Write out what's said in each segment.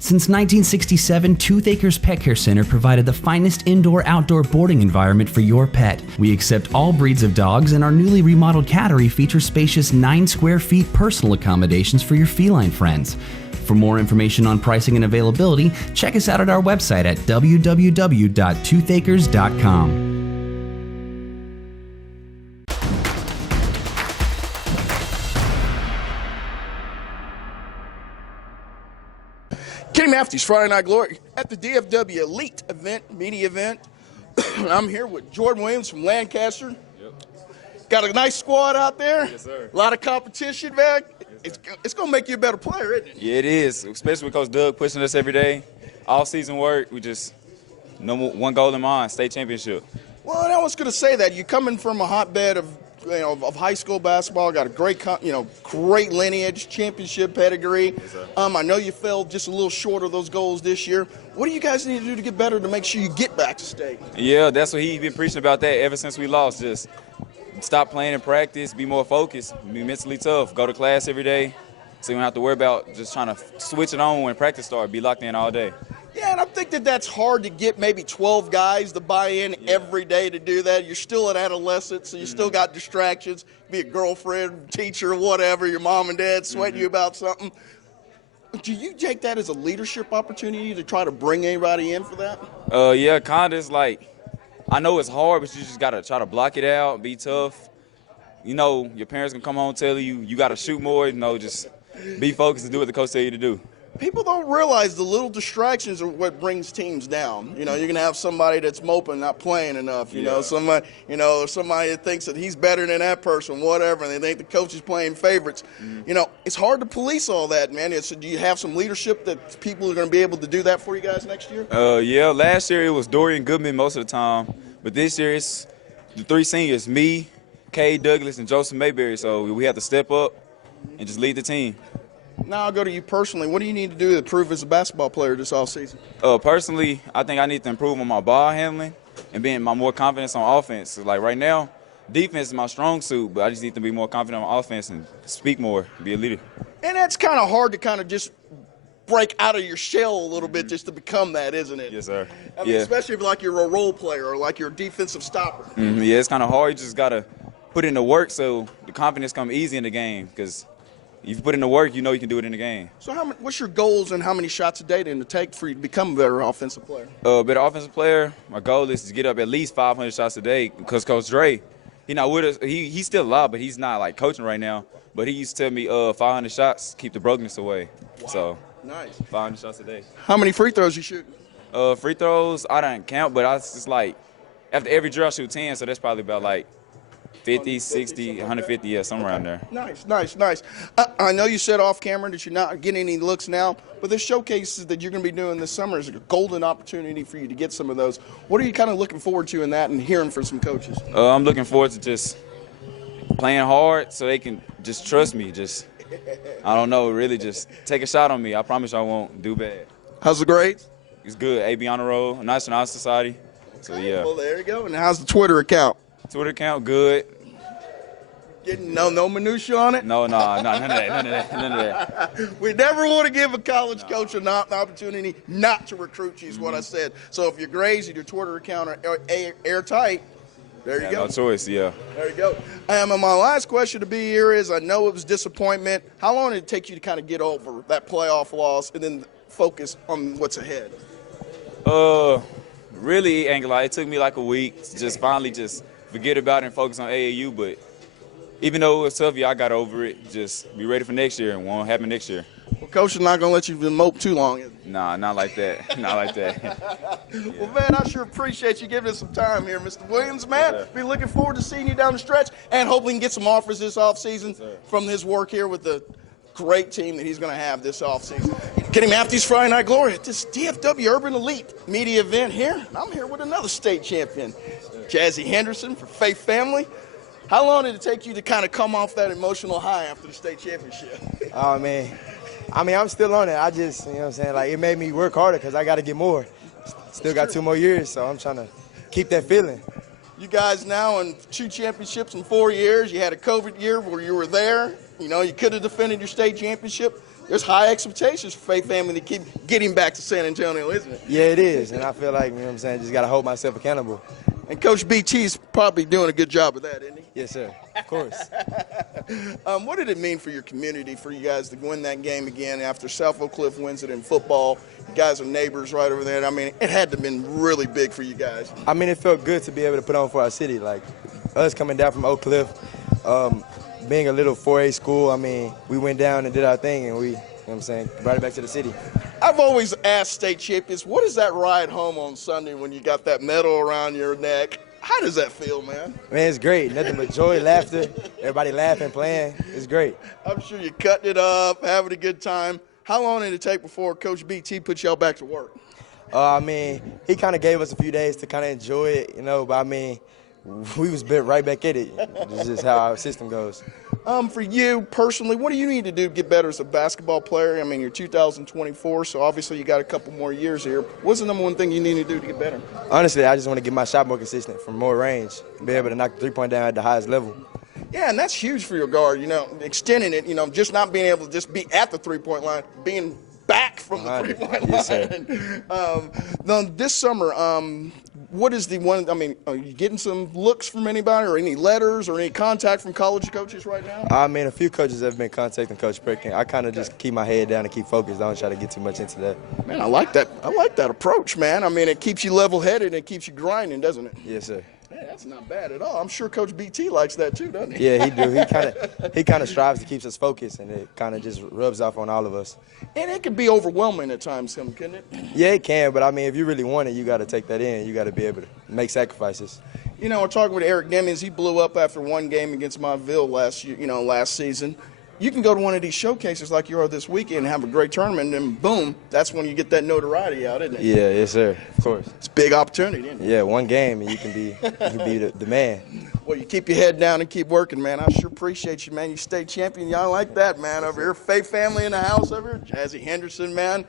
Since 1967, Tooth Acres Pet Care Center provided the finest indoor-outdoor boarding environment for your pet. We accept all breeds of dogs, and our newly remodeled cattery features spacious 9 square feet personal accommodations for your feline friends. For more information on pricing and availability, check us out at our website at www.toothacres.com. Kenny Mathews, Friday Night Glory at the DFW Elite event, media event. I'm here with Jordan Williams from Lancaster. Yep. Got a nice squad out there. Yes, sir. A lot of competition, man. Yes, It's going to make you a better player, isn't it? Yeah, it is, especially because Doug pushing us every day. All season work, we just one goal in mind, state championship. Well, and I was going to say that. You're coming from a hotbed of high school basketball, got a great, great lineage, championship pedigree. Yes, sir. I know you fell just a little short of those goals this year. What do you guys need to do to get better to make sure you get back to state? Yeah, that's what he's been preaching about that ever since we lost. Just stop playing in practice, be more focused, be mentally tough, go to class every day, so you don't have to worry about just trying to switch it on when practice starts, be locked in all day. Yeah, and I think that's hard to get maybe 12 guys to buy in every day to do that. You're still an adolescent, so you still got distractions. Be a girlfriend, teacher, whatever, your mom and dad sweating you about something. Do you take that as a leadership opportunity to try to bring anybody in for that? Yeah, kind of. It's like, I know it's hard, but you just got to try to block it out, be tough. You know, your parents can come home and tell you, you got to shoot more. Just be focused and do what the coach tell you to do. People don't realize the little distractions are what brings teams down. You're going to have somebody that's moping, not playing enough. Somebody that thinks that he's better than that person, whatever, and they think the coach is playing favorites. It's hard to police all that, man. So do you have some leadership that people are going to be able to do that for you guys next year? Yeah, last year it was Dorian Goodman most of the time, but this year it's the 3 seniors, me, Kay Douglas, and Joseph Mayberry. So we have to step up and just lead the team. Now I'll go to you personally. What do you need to do to improve as a basketball player this offseason? Personally, I think I need to improve on my ball handling and being my more confidence on offense. Like right now, defense is my strong suit, but I just need to be more confident on offense and speak more, be a leader. And that's kind of hard to kind of just break out of your shell a little bit just to become that, isn't it? Yes, sir. I mean, especially if you're a role player or like you're a defensive stopper. Yeah, it's kind of hard. You just got to put in the work so the confidence comes easy in the game, because if you put in the work, you know you can do it in the game. So what's your goals and how many shots a day to take for you to become a better offensive player? Better offensive player, my goal is to get up at least 500 shots a day, because Coach Dre, he's not with us. He's still alive, but he's not like coaching right now. But he used to tell me 500 shots, keep the brokenness away. Wow. So nice. 500 shots a day. How many free throws you shooting? Free throws, I don't count, but I just like, after every drill I shoot 10, so that's probably about like 50, 60, 150, yeah, somewhere around there. Nice. I know you said off camera that you're not getting any looks now, but this showcases that you're going to be doing this summer is a golden opportunity for you to get some of those. What are you kind of looking forward to in that and hearing from some coaches? I'm looking forward to just playing hard so they can just trust me. I don't know, really just take a shot on me. I promise I won't do bad. How's the grades? It's good. AB honor roll, National Honor Society. So, yeah. Well, there you go. And how's the Twitter account? Twitter account, good. Getting no minutia on it? No, none of that. We never want to give a college coach an opportunity not to recruit you, is what I said. So if your grades and your Twitter account are airtight, there you go. No choice, yeah. There you go. And my last question to be here is, I know it was disappointment. How long did it take you to kind of get over that playoff loss and then focus on what's ahead? Really, Angela, it took me like a week to just finally just forget about it and focus on AAU, but even though it was tough, I got over it. Just be ready for next year and won't happen next year. Well, Coach is not going to let you mope too long, is he? Nah, not like that. Not like that. Well, man, I sure appreciate you giving us some time here, Mr. Williams, man. Yes, be looking forward to seeing you down the stretch, and hopefully can get some offers this offseason from his work here with the great team that he's going to have this offseason. Kenny Mathews, Friday Night Glory at this DFW Urban Elite media event here. I'm here with another state champion, Jazzy Henderson for Faith Family. How long did it take you to kind of come off that emotional high after the state championship? Oh, man. I mean, I'm still on it. I just, you know what I'm saying, like, it made me work harder because I got to get more. Still got 2 more years, so I'm trying to keep that feeling. You guys now in 2 championships in 4 years. You had a COVID year where you were there. You know, you could have defended your state championship. there's high expectations for Faith family to keep getting back to San Antonio, isn't it? Yeah, it is, and I feel like, you know what I'm saying, just got to hold myself accountable. And Coach BT's probably doing a good job of that, isn't he? Yes, sir. Of course. What did it mean for your community, for you guys to win that game again after South Oak Cliff wins it in football? You guys are neighbors right over there. I mean, it had to have been really big for you guys. I mean, it felt good to be able to put on for our city. Like, us coming down from Oak Cliff, being a little 4A school, I mean, we went down and did our thing, and we, you know what I'm saying, brought it back to the city. I've always asked state champions, what is that ride home on Sunday when you got that medal around your neck? How does that feel, man? Man, it's great. Nothing but joy, laughter, everybody laughing, playing. It's great. I'm sure you're cutting it up, having a good time. How long did it take before Coach BT put y'all back to work? I mean, he kind of gave us a few days to kind of enjoy it, you know, but I mean, we was bit right back at it. It's just how our system goes. For you personally, what do you need to do to get better as a basketball player? I mean, you're 2024, so obviously you got a couple more years here. What's the number one thing you need to do to get better? Honestly, I just want to get my shot more consistent from more range, be able to knock the three-point down at the highest level. Yeah, and that's huge for your guard, you know, extending it, you know, just not being able to just be at the three-point line, being back from the three-point line. Yes, sir. Now, this summer, what is the one, I mean, are you getting some looks from anybody or any letters or any contact from college coaches right now? I mean, a few coaches have been contacting Coach Perkin. I kind of just keep my head down and keep focused. I don't try to get too much into that. Man, I like that. I like that approach, man. I mean, it keeps you level-headed and it keeps you grinding, doesn't it? Yes, sir. Yeah, that's not bad at all. I'm sure Coach BT likes that too, doesn't he? Yeah, he do. He kind of strives to keep us focused, and it kind of just rubs off on all of us. And it can be overwhelming at times, couldn't it? Yeah, it can, but I mean, if you really want it, you got to take that in. You got to be able to make sacrifices. You know, we're talking with Eric Demings. He blew up after one game against Mathews last season. You can go to one of these showcases like you are this weekend and have a great tournament, and boom, that's when you get that notoriety out, isn't it? Yeah, yes, sir. Of course. It's a big opportunity, isn't it? Yeah, one game and you can be the man. Well, you keep your head down and keep working, man. I sure appreciate you, man. You state champion. Y'all like that, man. Over here, Faith family in the house over here. Jazzy Henderson, man.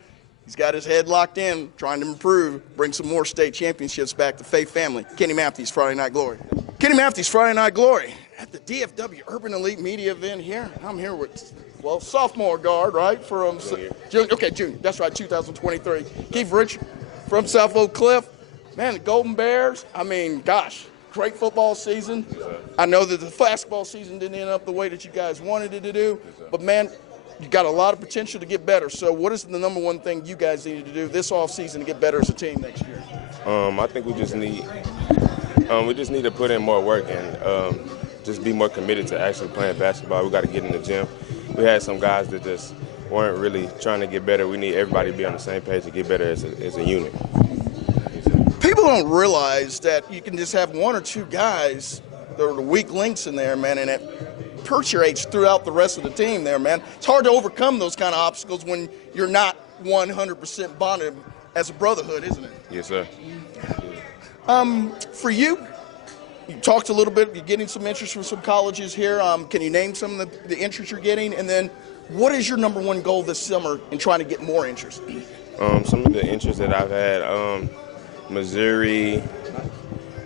He's got his head locked in, trying to improve, bring some more state championships back to Faith family. Kenny Mathews, Friday Night Glory. Kenny Mathews, Friday Night Glory. At the DFW Urban Elite Media event here. I'm here with, well, sophomore guard, right? From Junior. Okay, Junior. That's right, 2023. Keith Rich from South Oak Cliff. Man, the Golden Bears, I mean, gosh, great football season. I know that the basketball season didn't end up the way that you guys wanted it to do, but, man, you got a lot of potential to get better. So what is the number one thing you guys need to do this offseason to get better as a team next year? I think we just need to put in more work and just be more committed to actually playing basketball. We got to get in the gym. We had some guys that just weren't really trying to get better. We need everybody to be on the same page to get better as a unit. People don't realize that you can just have one or two guys that are the weak links in there, man, and it perpetuates throughout the rest of the team there, man. It's hard to overcome those kind of obstacles when you're not 100% bonded as a brotherhood, isn't it? Yes, sir. For you talked a little bit, you're getting some interest from some colleges here. Can you name some of the interest you're getting? And then what is your number one goal this summer in trying to get more interest? Some of the interests that I've had, Missouri,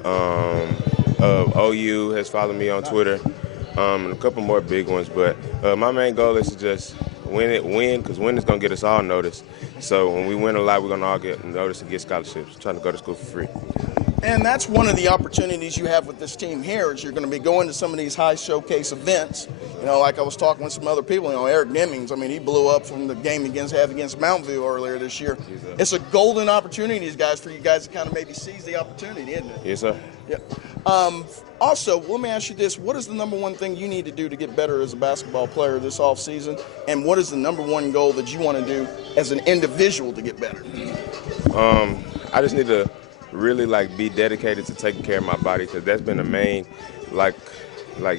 OU has followed me on Twitter, and a couple more big ones. But my main goal is to just win, because winning is going to get us all noticed. So when we win a lot, we're going to all get noticed and get scholarships, trying to go to school for free. And that's one of the opportunities you have with this team here is you're going to be going to some of these high showcase events. You know, like I was talking with some other people, you know, Eric Demings, I mean, he blew up from the game against Mountview earlier this year. It's a golden opportunity, guys, for you guys to kind of maybe seize the opportunity, isn't it? Yes, sir. Yeah. Also, let me ask you this. What is the number one thing you need to do to get better as a basketball player this offseason? And what is the number one goal that you want to do as an individual to get better? I just need to really be dedicated to taking care of my body, because that's been the main like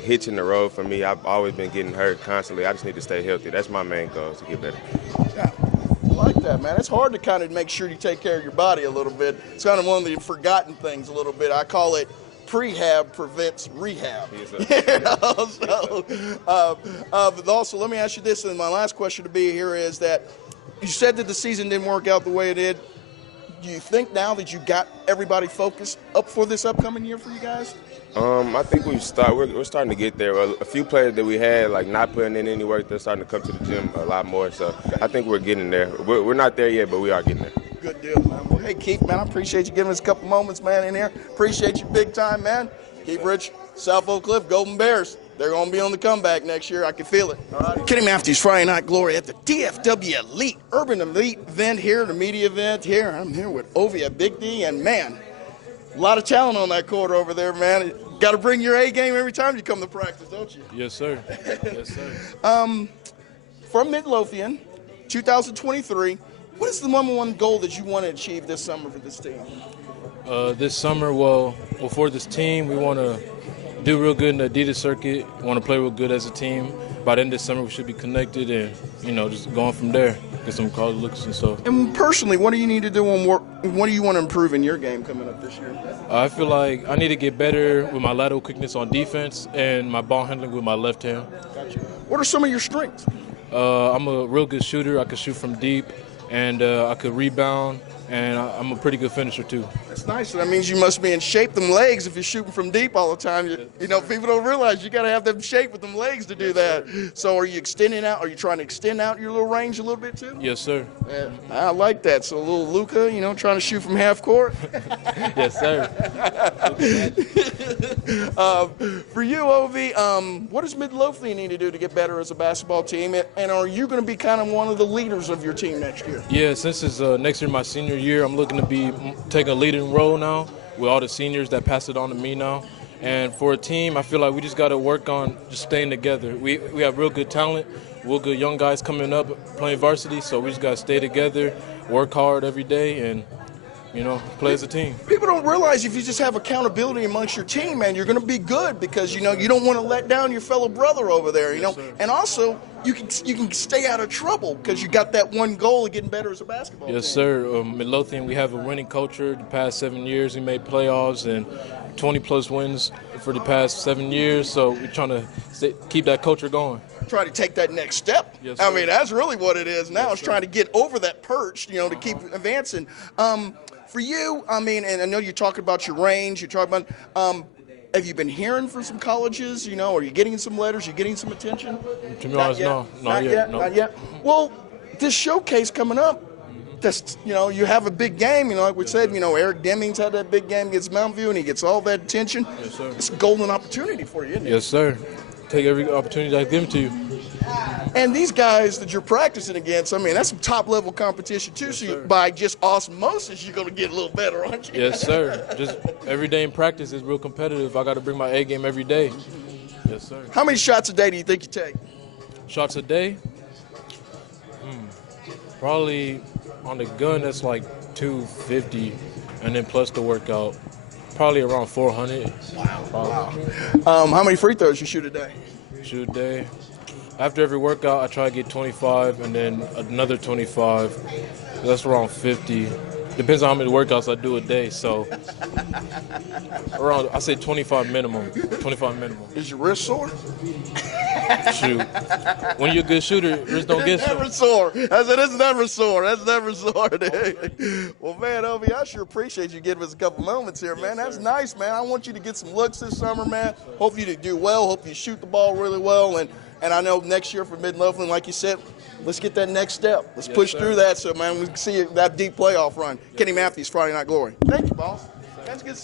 hitch in the road for me. I've always been getting hurt constantly. I just need to stay healthy. That's my main goal, is to get better. Yeah, I like that, man. It's hard to kind of make sure you take care of your body a little bit. It's kind of one of the forgotten things a little bit. I call it prehab prevents rehab. Yes, but also, let me ask you this, and my last question to be here is that you said that the season didn't work out the way it did. Do you think now that you got everybody focused up for this upcoming year for you guys? I think we're starting to get there. A few players that we had, like, not putting in any work, they're starting to come to the gym a lot more. So I think we're getting there. We're not there yet, but we are getting there. Good deal, man. Well, hey, Keith, man, I appreciate you giving us a couple moments, man, in here. Appreciate you big time, man. Keep rich, South Oak Cliff, Golden Bears. They're going to be on the comeback next year. I can feel it. Kenny Mathews, Friday Night Glory at the DFW Elite, Urban Elite event here, the media event here. I'm here with Ovie, Agbigbe, and, man, a lot of talent on that court over there, man. Got to bring your A game every time you come to practice, don't you? Yes, sir. Yes, sir. From Midlothian, 2023, what is the #1 goal that you want to achieve this summer for this team? This summer, well, for this team, we want to do real good in the Adidas circuit. We want to play real good as a team. By the end of the summer, we should be connected and, just going from there, get some college looks and stuff. And personally, what do you need to do on work? What do you want to improve in your game coming up this year? I feel like I need to get better with my lateral quickness on defense and my ball handling with my left hand. Gotcha. What are some of your strengths? I'm a real good shooter. I can shoot from deep, and I could rebound, and I'm a pretty good finisher too. That's nice. So that means you must be in shape, them legs, if you're shooting from deep all the time. People don't realize you got to have them shape with them legs to do that. So are you extending out? Are you trying to extend out your little range a little bit too? Yes, sir. Yeah, I like that. So a little Luka, trying to shoot from half court. Yes, sir. For you, Ovie, what does Midlothian need to do to get better as a basketball team? And are you going to be kind of one of the leaders of your team next year? Yeah, since it's next year my senior year, I'm looking to be taking a leading role now with all the seniors that pass it on to me now. And for a team, I feel like we just got to work on just staying together. We have real good talent, real good young guys coming up playing varsity, so we just got to stay together, work hard every day, and play as a team. People don't realize if you just have accountability amongst your team, man, you're going to be good because, you don't want to let down your fellow brother over there, Yes, and also you can stay out of trouble because you got that one goal of getting better as a basketball team. Yes, sir. Midlothian, we have a winning culture. The past 7 years, we made playoffs and 20-plus wins for the past 7 years, so we're trying to keep that culture going. Try to take that next step. Yes, I sir. mean, that's really what it is now. Yes, It's trying to get over that perch, to keep advancing. For you, I mean, and I know you're talking about your range. You're talking about, have you been hearing from some colleges? Are you getting some letters? You getting some attention? To be honest, no. Not yet. No. Not yet. Well, this showcase coming up, you have a big game. Like we said, Eric Demings had that big game against Mountain View, and he gets all that attention. Yes, sir. It's a golden opportunity for you, isn't it? Yes, sir. Take every opportunity I give to you. And these guys that you're practicing against, I mean, that's some top-level competition, too. Yes, so sir. By just osmosis, you're going to get a little better, aren't you? Yes, sir. Just every day in practice is real competitive. I got to bring my A game every day. Yes, sir. How many shots a day do you think you take? Shots a day? Probably on the gun, that's like 250, and then plus the workout, probably around 400. Wow. How many free throws you shoot a day? Shoot a day. After every workout, I try to get 25 and then another 25. That's around 50. Depends on how many workouts I do a day. So around, I say 25 minimum. 25 minimum. Is your wrist sore? Shoot. When you're a good shooter, wrist don't get Never sore. sore. I said, it's never sore. That's never sore. Well, man, Ovie, I sure appreciate you giving us a couple moments here, man. That's nice, man. I want you to get some looks this summer, man. Hope you do well. Hope you shoot the ball really well. And I know next year for Midlothian, like you said, let's get that next step. Let's push through that so, man, we can see that deep playoff run. Kenny Mathews, Friday Night Glory. Thank you, boss. That's good.